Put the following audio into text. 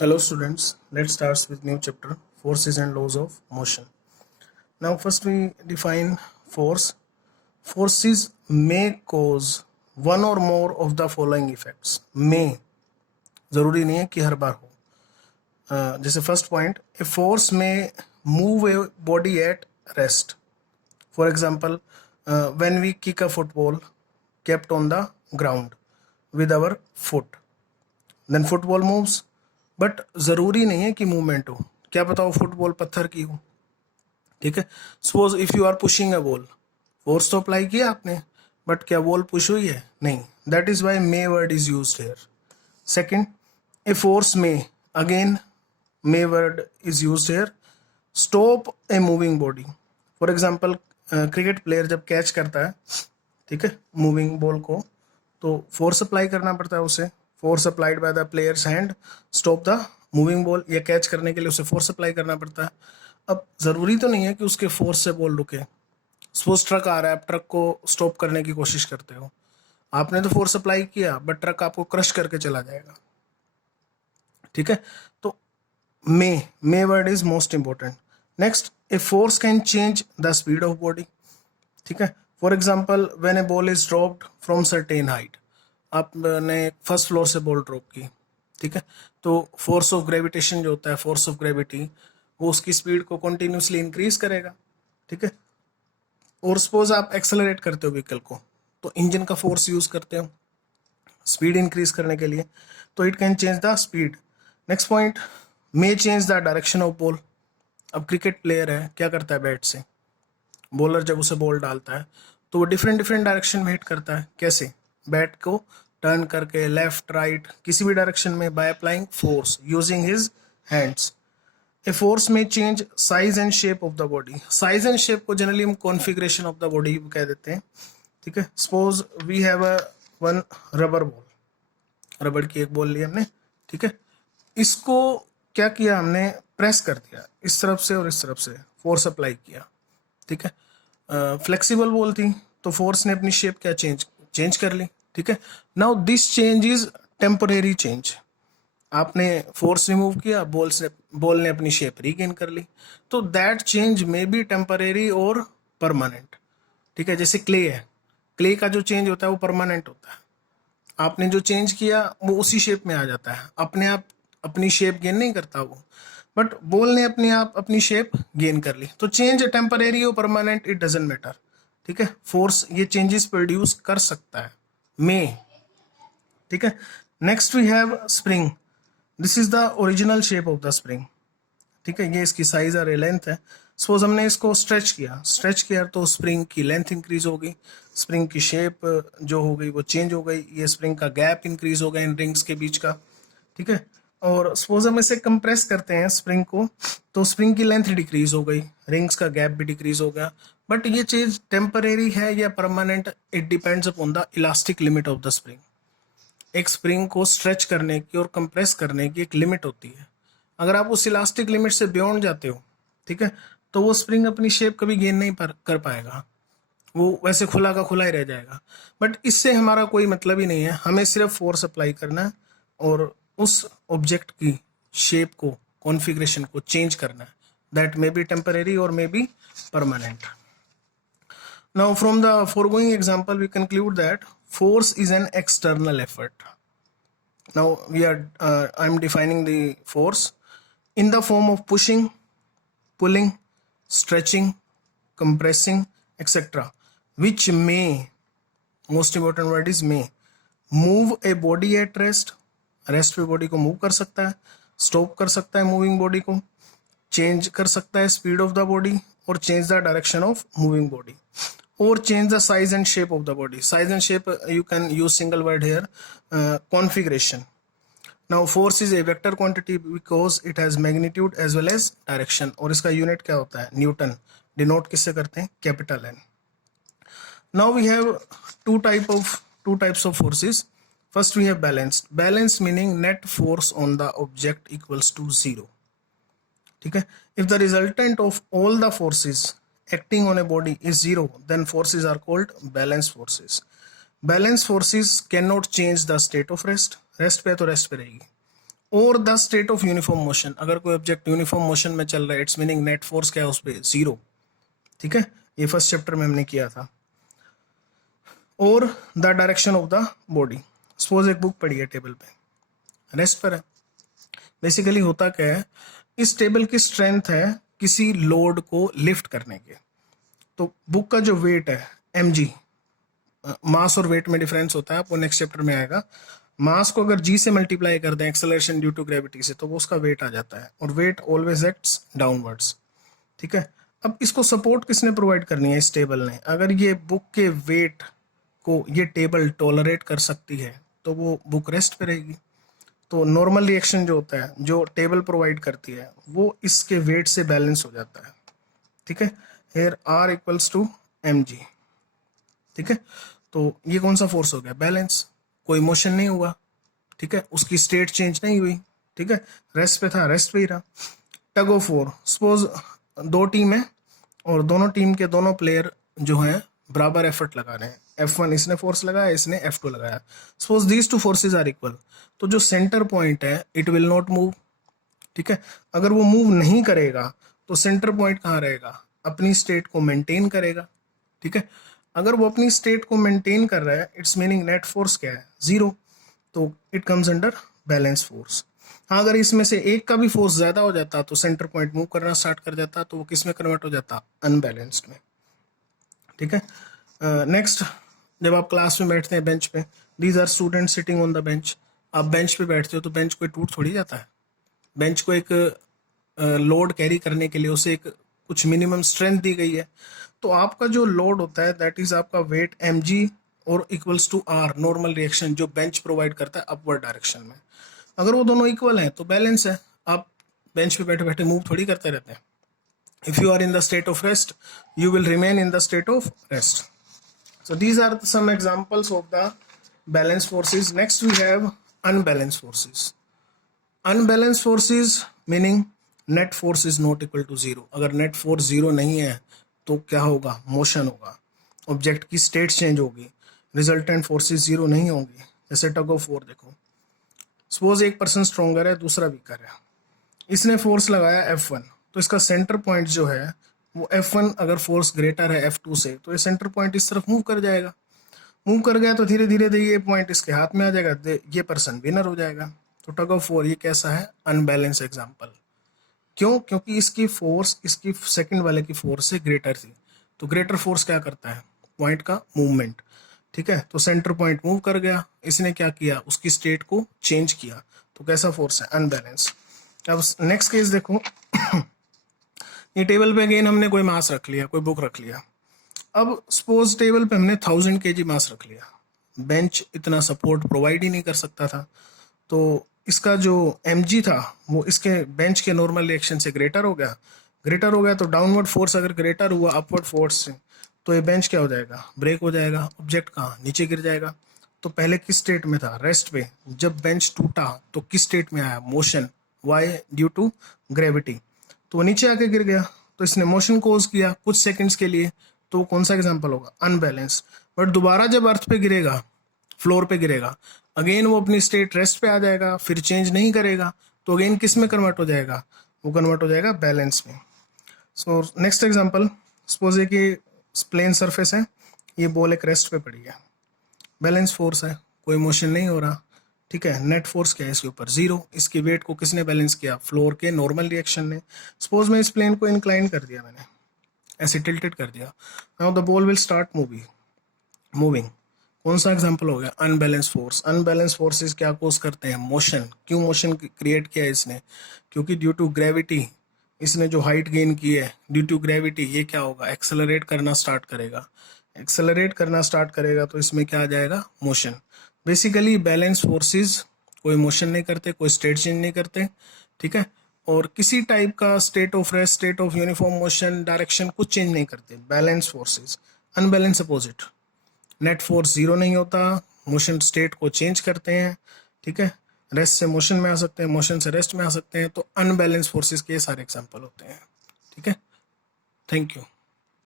Hello students, let's start with new chapter, forces and laws of motion. Now first we define force. Forces may cause one or more of the following effects. May, जरूरी नहीं है कि हर बार हो. जैसे first point, a force may move a body at rest. For example, when we kick a football kept on the ground with our foot, then football moves. But ज़रूरी नहीं है कि मूवमेंट हो. क्या पता हो फुटबॉल पत्थर की हो. ठीक है. Suppose if you are pushing a ball, force तो अप्लाई किया आपने, बट क्या बॉल पुश हुई है? नहीं. That is why may word is used here. Second, a force may, again may word is used here, stop a moving body. For example cricket player जब catch करता है, ठीक है, मूविंग बॉल को, तो फोर्स अप्लाई करना पड़ता है उसे. Force applied by the players hand stop the moving ball. या कैच करने के लिए उसे फोर्स अप्लाई करना पड़ता है. अब जरूरी तो नहीं है कि उसके फोर्स से बॉल रुके. सपोज ट्रक आ रहा है, आप ट्रक को स्टॉप करने की कोशिश करते हो, आपने तो फोर्स अप्लाई किया, बट ट्रक आपको क्रश करके चला जाएगा. ठीक है. तो may word is most important. Next, a force can change the speed of body. ठीक है. For example, when a ball is dropped from certain height, आपने फर्स्ट फ्लोर से बॉल ड्रॉप की, ठीक है, तो फोर्स ऑफ ग्रेविटेशन जो होता है, फोर्स ऑफ ग्रेविटी, वो उसकी स्पीड को कंटिन्यूसली इंक्रीज करेगा. ठीक है. और सपोज आप एक्सेलरेट करते हो व्हीकल को, तो इंजन का फोर्स यूज करते हो स्पीड इंक्रीज करने के लिए, तो it can change the speed. Next point, may change the direction of ball. अब क्रिकेट प्लेयर है, क्या करता है बैट से, बॉलर जब उसे बॉल डालता है तो वो डिफरेंट डिफरेंट डायरेक्शन में हिट करता है. कैसे? बैट को टर्न करके, लेफ्ट राइट, किसी भी डायरेक्शन में, by applying force using his hands. A force में change size and shape of the body. Size and shape को जनरली हम कॉन्फ़िगरेशन ऑफ द बॉडी कह देते हैं. ठीक है. Suppose we have a one rubber ball, रबड़ की एक बॉल ली हमने, ठीक है, इसको क्या किया हमने, प्रेस कर दिया इस तरफ से और इस तरफ से, फोर्स अप्लाई किया. ठीक है. फ्लेक्सिबल बॉल थी, तो फोर्स ने अपनी शेप क्या चेंज कर ली. ठीक है. Now this change is temporary change. आपने फोर्स रिमूव किया, बॉल ने अपनी शेप रीगेन कर ली. तो that change may be temporary और परमानेंट. ठीक है. जैसे क्ले है, क्ले का जो चेंज होता है वो परमानेंट होता है. आपने जो चेंज किया वो उसी शेप में आ जाता है, अपने आप अपनी शेप गेन नहीं करता वो, बट बॉल ने अपने आप अपनी शेप गेन कर ली. तो चेंज टेम्परेरी और परमानेंट, इट डजेंट मैटर. ठीक है. फोर्स ये चेंजेस प्रोड्यूस कर सकता है, मे. ठीक है. Next we have spring. This is the original shape of the spring. ठीक है. ये इसकी साइज और लेंथ है. सपोज हमने इसको स्ट्रेच किया तो स्प्रिंग की लेंथ इंक्रीज हो गई, स्प्रिंग की शेप जो हो गई वो चेंज हो गई, ये स्प्रिंग का गैप इंक्रीज हो गया इन रिंग्स के बीच का. ठीक है. और सपोज हम इसे कंप्रेस करते हैं स्प्रिंग को, तो स्प्रिंग की लेंथ डिक्रीज हो गई, रिंग्स का गैप भी डिक्रीज हो गया. बट ये चीज टेम्परेरी है या permanent, it depends upon the elastic limit of the spring. एक स्प्रिंग को स्ट्रेच करने की और कंप्रेस करने की एक लिमिट होती है. अगर आप उस इलास्टिक लिमिट से बियॉन्ड जाते हो, ठीक है, तो वो स्प्रिंग अपनी शेप कभी गेन नहीं कर पाएगा, वो वैसे खुला का खुला ही रह जाएगा. बट इससे हमारा कोई मतलब ही नहीं है, हमें सिर्फ फोर्स अप्लाई करना है और उस ऑब्जेक्ट की शेप को, कॉन्फ़िगरेशन को चेंज करना है. दैट मे बी टेम्परेरी और may be permanent. Now from the foregoing example we conclude that force is an external effort. Now I'm defining the force in the form of pushing, pulling, stretching, compressing, etc., which may, most important word is may, move a body at rest. Rest पे body को move कर सकता है, stop कर सकता है moving body को, change कर सकता है स्पीड ऑफ द बॉडी, और change the direction of moving body, or change the size and shape of the body. Size and shape, you can use single word here, configuration. Now force is a vector quantity because it has magnitude as well as direction, और इसका unit क्या होता है, Newton. Denote किससे करते हैं, capital N. Now we have two types of forces. First we have balanced meaning net force on the object equals to 0. ठीक है. If the resultant of all the forces acting on a body is 0, then forces are called balanced forces. Balanced forces cannot change the state of rest. Rest पे तो rest पे रहेगी, और the state of uniform motion, अगर कोई object uniform motion में चल रहा है इट्स मीनिंग नेट फोर्स क्या है उस पर, जीरो। ठीक है, ये फर्स्ट चैप्टर में हमने किया था। और the direction of the body, suppose एक बुक पड़ी है टेबल पे, रेस्ट पर है। बेसिकली होता क्या है, इस टेबल की स्ट्रेंथ है किसी लोड को लिफ्ट करने के। तो बुक का जो वेट है mg, मास और वेट में डिफरेंस होता है, आपको नेक्स्ट चैप्टर में आएगा। मास को अगर g से मल्टीप्लाई कर दें एक्सेलरेशन ड्यू टू ग्रेविटी से, तो वो उसका वेट आ जाता है, और वेट ऑलवेज एक्ट्स डाउनवर्ड्स। ठीक है, अब इसको सपोर्ट किसने प्रोवाइड करनी है, इस टेबल ने। अगर ये बुक के वेट को ये टेबल टॉलरेट कर सकती है तो वो बुक रेस्ट पे रहेगी। तो नॉर्मल रिएक्शन जो होता है, जो टेबल प्रोवाइड करती है, वो इसके वेट से बैलेंस हो जाता है। ठीक है, here R equals to mg। ठीक है, तो ये कौन सा फोर्स हो गया, बैलेंस, कोई मोशन नहीं हुआ। ठीक है, उसकी स्टेट चेंज नहीं हुई। ठीक है, रेस्ट पे था, रेस्ट पे ही रहा। टग ऑफ वॉर, सपोज दो टीम है और दोनों टीम के दोनों प्लेयर जो हैं बराबर एफर्ट लगा रहे हैं। F1 इसने फोर्स लगाया, इसने F2 लगाया। Suppose these two forces are equal, तो जो सेंटर पॉइंट है इट विल नॉट मूव। ठीक है, अगर वो मूव नहीं करेगा तो सेंटर पॉइंट कहाँ रहेगा, अपनी स्टेट को मेंटेन करेगा। ठीक है, अगर वो अपनी स्टेट को मेंटेन कर रहा है इट्स मीनिंग नेट फोर्स क्या है, जीरो। तो it comes under balance force. हाँ, अगर इसमें से एक का भी फोर्स ज्यादा हो जाता तो सेंटर पॉइंट मूव करना स्टार्ट कर देता, तो वो किस में कन्वर्ट हो जाता, अनबैलेंस्ड में। ठीक है, नेक्स्ट, जब आप क्लास में बैठते हैं बेंच पे, these are student sitting on the bench. आप बेंच पे बैठते हो तो बेंच कोई टूट थोड़ी जाता है। बेंच को एक लोड कैरी करने के लिए उसे एक कुछ मिनिमम स्ट्रेंथ दी गई है। तो आपका जो लोड होता है दैट इज आपका वेट mg और equals to r, normal reaction जो बेंच प्रोवाइड करता है अपवर्ड डायरेक्शन में। अगर वो दोनों इक्वल हैं तो बैलेंस है, आप बेंच पे बैठे बैठे मूव थोड़ी करते रहते हैं। If you are in the state of rest, you will remain in the state of rest. So these are some examples of the balanced forces. Next we have unbalanced forces. Unbalanced forces meaning net force is not equal to zero. अगर net force zero नहीं है तो क्या होगा, motion होगा, object की state change होगी, resultant forces zero नहीं होंगी। जैसे टग ऑफ वॉर देखो, सपोज एक पर्सन स्ट्रोंगर है, दूसरा वीकर है, इसने फोर्स लगाया F1, तो इसका सेंटर पॉइंट जो है वो F1 अगर फोर्स ग्रेटर है F2 से, तो ये सेंटर पॉइंट इस तरफ मूव कर जाएगा। मूव कर गया तो धीरे धीरे ये पॉइंट इसके हाथ में आ जाएगा, ये पर्सन विनर हो जाएगा। तो टग ऑफ वॉर ये कैसा है, अनबैलेंस एग्जाम्पल। क्यों, क्योंकि इसकी फोर्स इसकी सेकंड वाले की फोर्स से ग्रेटर थी। तो ग्रेटर फोर्स क्या करता है, पॉइंट का मूवमेंट। ठीक है, तो सेंटर पॉइंट मूव कर गया, इसने क्या किया, उसकी स्टेट को चेंज किया, तो कैसा फोर्स है, अनबैलेंस। अब नेक्स्ट केस देखो ये टेबल पे अगेन हमने कोई मास रख लिया, कोई बुक रख लिया। अब सपोज टेबल पे हमने 1000 kg मास रख लिया, बेंच इतना सपोर्ट प्रोवाइड ही नहीं कर सकता था, तो इसका जो mg था वो इसके बेंच के नॉर्मल रिएक्शन से ग्रेटर हो गया। ग्रेटर हो गया तो डाउनवर्ड फोर्स अगर ग्रेटर हुआ अपवर्ड फोर्स से, तो ये बेंच क्या हो जाएगा, ब्रेक हो जाएगा, ऑब्जेक्ट कहाँ, नीचे गिर जाएगा। तो पहले किस स्टेट में था, रेस्ट पे। जब बेंच टूटा तो किस स्टेट में आया, motion, why, due to gravity, तो नीचे आके गिर गया। तो इसने मोशन कोज किया कुछ सेकंड्स के लिए, तो कौन सा एग्जांपल होगा, अनबैलेंस। बट दोबारा जब अर्थ पे गिरेगा, फ्लोर पे गिरेगा, अगेन वो अपनी स्टेट रेस्ट पे आ जाएगा, फिर चेंज नहीं करेगा, तो अगेन किस में कन्वर्ट हो जाएगा, वो कन्वर्ट हो जाएगा बैलेंस में। सो नेक्स्ट एग्जांपल, सपोज है कि प्लेन सरफेस है, ये बॉल एक रेस्ट पे पड़ी है, बैलेंस फोर्स है, कोई मोशन नहीं हो रहा। ठीक है, नेट फोर्स क्या है इसके ऊपर, जीरो। इसकी वेट को किसने बैलेंस किया, फ्लोर के नॉर्मल रिएक्शन ने। सपोज मैं इस प्लेन को इंक्लाइन कर दिया, मैंने ऐसे टिल्टेड कर दिया, now the ball will start moving. कौन सा एग्जांपल हो गया, अनबैलेंस फोर्स। अनबैलेंस फोर्सेस क्या कोज करते हैं, मोशन। क्यों मोशन क्रिएट किया है इसने, क्योंकि ड्यू टू ग्रेविटी इसने जो हाइट गेन की है, ड्यू टू ग्रेविटी ये क्या होगा, एक्सेलरेट करना स्टार्ट करेगा। एक्सेलरेट करना स्टार्ट करेगा तो इसमें क्या आ जाएगा, मोशन। बेसिकली बैलेंस फोर्सेस कोई मोशन नहीं करते, कोई स्टेट चेंज नहीं करते। ठीक है, और किसी टाइप का state of rest, state of uniform motion, direction कुछ चेंज नहीं करते balance forces. Unbalance opposite, net force zero नहीं होता, मोशन स्टेट को चेंज करते हैं। ठीक है, रेस्ट से मोशन में आ सकते हैं, मोशन से रेस्ट में आ सकते हैं। तो अनबैलेंस फोर्सेस के सारे एग्जांपल होते हैं। ठीक है, थैंक यू।